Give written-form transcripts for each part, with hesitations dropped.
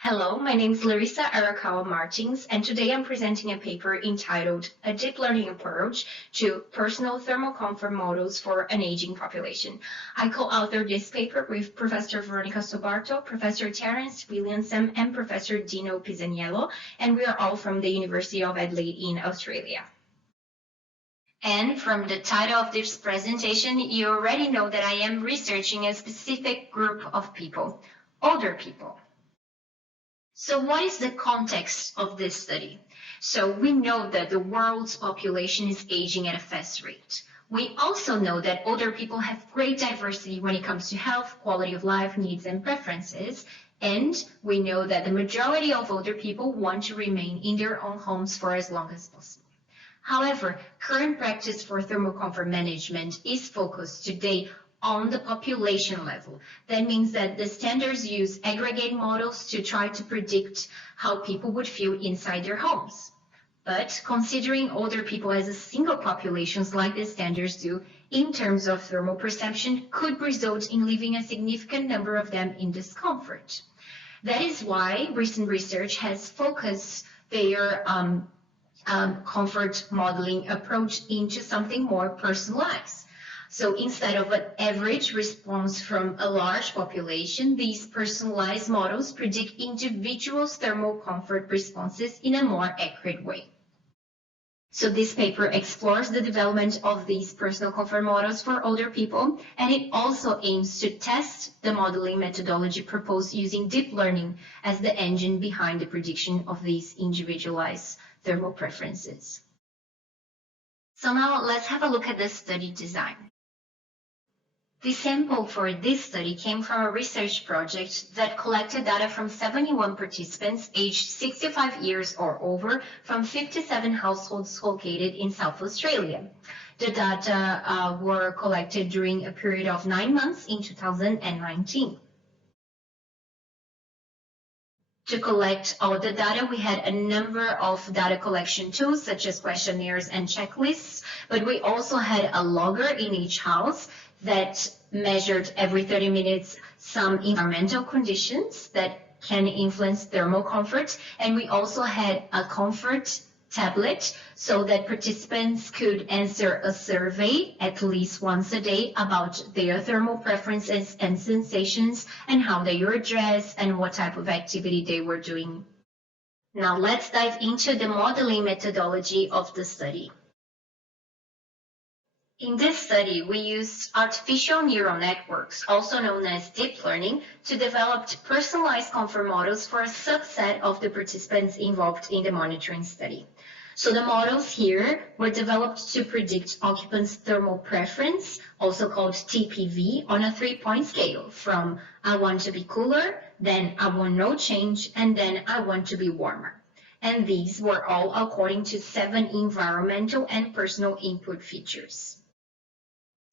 Hello, my name is Larissa Arakawa Martins, and today I'm presenting a paper entitled A Deep Learning Approach to Personal Thermal Comfort Models for an Aging Population. I co-authored this paper with Professor Veronica Sobarto, Professor Terence Williamson, and Professor Dino Pizzaniello, and we are all from the University of Adelaide in Australia. And from the title of this presentation, you already know that I am researching a specific group of people, older people. So what is the context of this study? So we know that the world's population is aging at a fast rate. We also know that older people have great diversity when it comes to health, quality of life, needs, and preferences. And we know that the majority of older people want to remain in their own homes for as long as possible. However, current practice for thermal comfort management is focused today on the population level. That means that the standards use aggregate models to try to predict how people would feel inside their homes. But considering older people as a single population like the standards do in terms of thermal perception could result in leaving a significant number of them in discomfort. That is why recent research has focused their comfort modeling approach into something more personalized. So instead of an average response from a large population, these personalized models predict individuals' thermal comfort responses in a more accurate way. So this paper explores the development of these personal comfort models for older people, and it also aims to test the modeling methodology proposed using deep learning as the engine behind the prediction of these individualized thermal preferences. So now let's have a look at the study design. The sample for this study came from a research project that collected data from 71 participants aged 65 years or over from 57 households located in South Australia. The data were collected during a period of 9 months in 2019. To collect all the data, we had a number of data collection tools such as questionnaires and checklists, but we also had a logger in each house that measured every 30 minutes some environmental conditions that can influence thermal comfort. And we also had a comfort tablet so that participants could answer a survey at least once a day about their thermal preferences and sensations and how they were dressed and what type of activity they were doing. Now let's dive into the modeling methodology of the study. In this study, we used artificial neural networks, also known as deep learning, to develop personalized comfort models for a subset of the participants involved in the monitoring study. So the models here were developed to predict occupants' thermal preference, also called TPV, on a 3-point scale from I want to be cooler, then I want no change, and then I want to be warmer. And these were all according to 7 environmental and personal input features.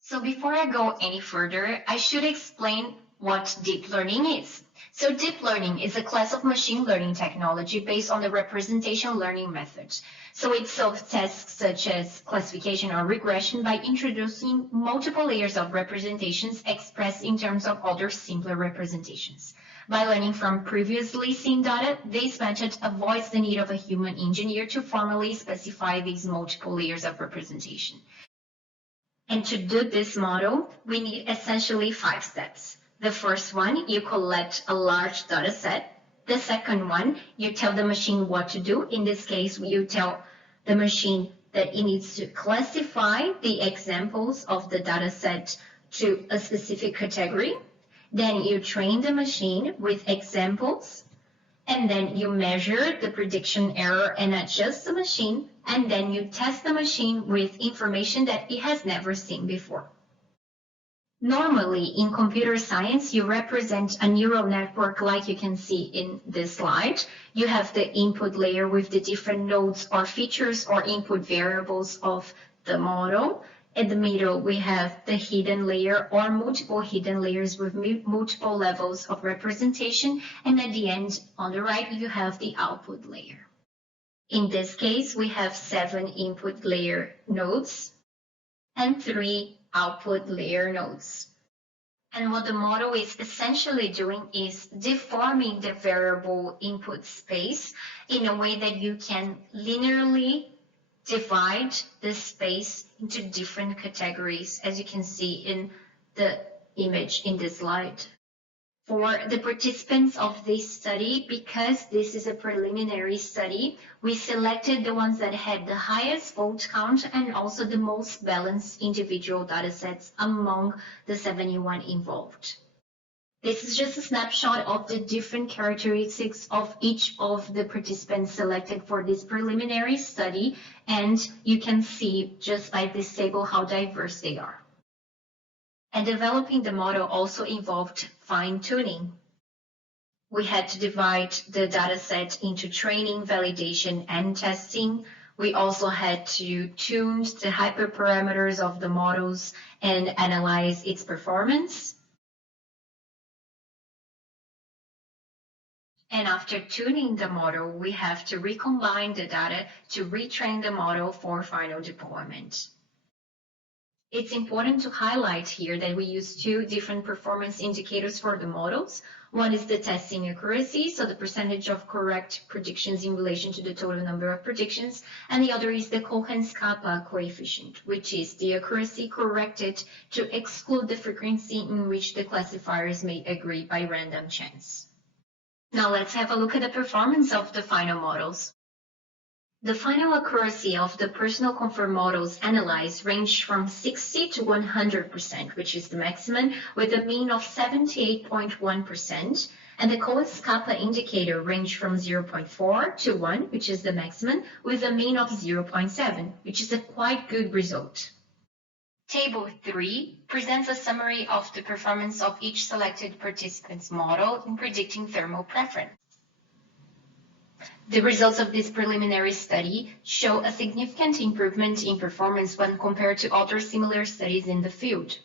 So before I go any further, I should explain what deep learning is. So deep learning is a class of machine learning technology based on the representation learning method. So it solves tasks such as classification or regression by introducing multiple layers of representations expressed in terms of other simpler representations. By learning from previously seen data, this method avoids the need of a human engineer to formally specify these multiple layers of representation. And to do this model, we need essentially 5 steps. The first one, you collect a large data set. The second one, you tell the machine what to do. In this case, you tell the machine that it needs to classify the examples of the data set to a specific category. Then you train the machine with examples. And then you measure the prediction error and adjust the machine, and then you test the machine with information that it has never seen before. Normally, in computer science, you represent a neural network like you can see in this slide. You have the input layer with the different nodes or features or input variables of the model. In the middle, we have the hidden layer or multiple hidden layers with multiple levels of representation. And at the end, on the right, you have the output layer. In this case, we have 7 input layer nodes and 3 output layer nodes. And what the model is essentially doing is deforming the variable input space in a way that you can linearly divide the space into different categories, as you can see in the image in this slide. For the participants of this study, because this is a preliminary study, we selected the ones that had the highest vote count and also the most balanced individual data sets among the 71 involved. This is just a snapshot of the different characteristics of each of the participants selected for this preliminary study, and you can see just by this table how diverse they are. And developing the model also involved fine-tuning. We had to divide the data set into training, validation, and testing. We also had to tune the hyperparameters of the models and analyze its performance. And after tuning the model, we have to recombine the data to retrain the model for final deployment. It's important to highlight here that we use two different performance indicators for the models. One is the testing accuracy, so the percentage of correct predictions in relation to the total number of predictions, and the other is the Cohen-Kappa coefficient, which is the accuracy corrected to exclude the frequency in which the classifiers may agree by random chance. Now let's have a look at the performance of the final models. The final accuracy of the personal comfort models analyzed ranged from 60 to 100%, which is the maximum, with a mean of 78.1%, and the Cohen-Kappa indicator ranged from 0.4 to 1, which is the maximum, with a mean of 0.7, which is a quite good result. Table 3 presents a summary of the performance of each selected participant's model in predicting thermal preference. The results of this preliminary study show a significant improvement in performance when compared to other similar studies in the field.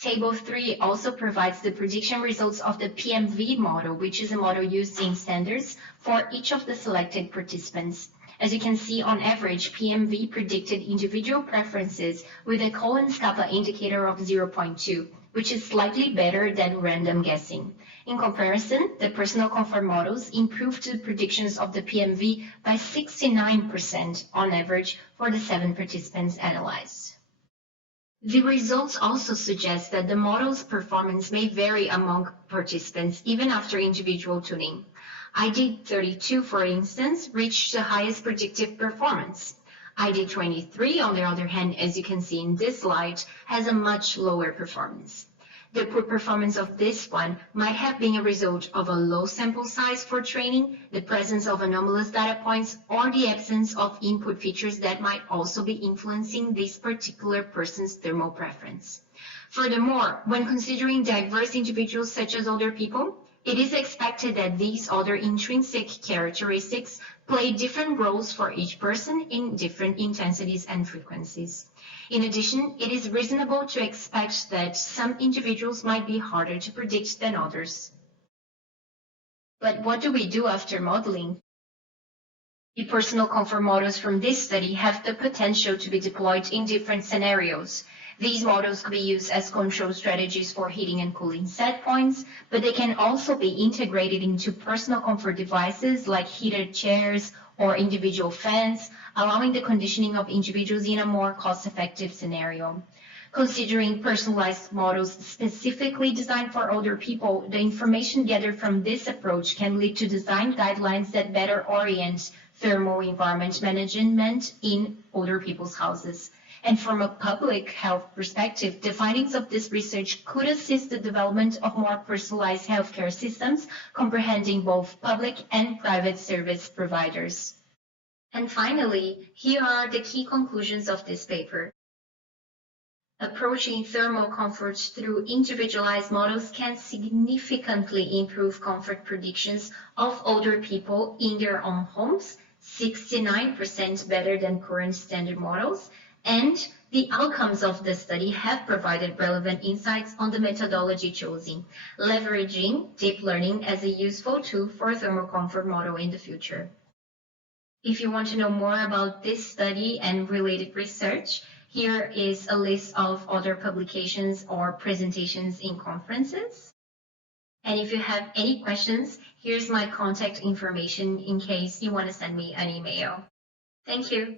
Table 3 also provides the prediction results of the PMV model, which is a model used in standards for each of the selected participants. As you can see, on average, PMV predicted individual preferences with a Cohen-Kappa indicator of 0.2, which is slightly better than random guessing. In comparison, the personal comfort models improved the predictions of the PMV by 69% on average for the 7 participants analyzed. The results also suggest that the model's performance may vary among participants even after individual tuning. ID32, for instance, reached the highest predictive performance. ID23, on the other hand, as you can see in this slide, has a much lower performance. The poor performance of this one might have been a result of a low sample size for training, the presence of anomalous data points, or the absence of input features that might also be influencing this particular person's thermal preference. Furthermore, when considering diverse individuals such as older people, it is expected that these other intrinsic characteristics play different roles for each person in different intensities and frequencies. In addition, it is reasonable to expect that some individuals might be harder to predict than others. But what do we do after modeling? The personal comfort models from this study have the potential to be deployed in different scenarios. These models could be used as control strategies for heating and cooling set points, but they can also be integrated into personal comfort devices like heated chairs or individual fans, allowing the conditioning of individuals in a more cost-effective scenario. Considering personalized models specifically designed for older people, the information gathered from this approach can lead to design guidelines that better orient thermal environment management in older people's houses. And from a public health perspective, the findings of this research could assist the development of more personalized healthcare systems, comprehending both public and private service providers. And finally, here are the key conclusions of this paper. Approaching thermal comfort through individualized models can significantly improve comfort predictions of older people in their own homes, 69% better than current standard models, and the outcomes of the study have provided relevant insights on the methodology chosen, leveraging deep learning as a useful tool for a thermal comfort model in the future. If you want to know more about this study and related research, Here is a list of other publications or presentations in conferences. And if you have any questions, here's my contact information in case you want to send me an email. Thank you.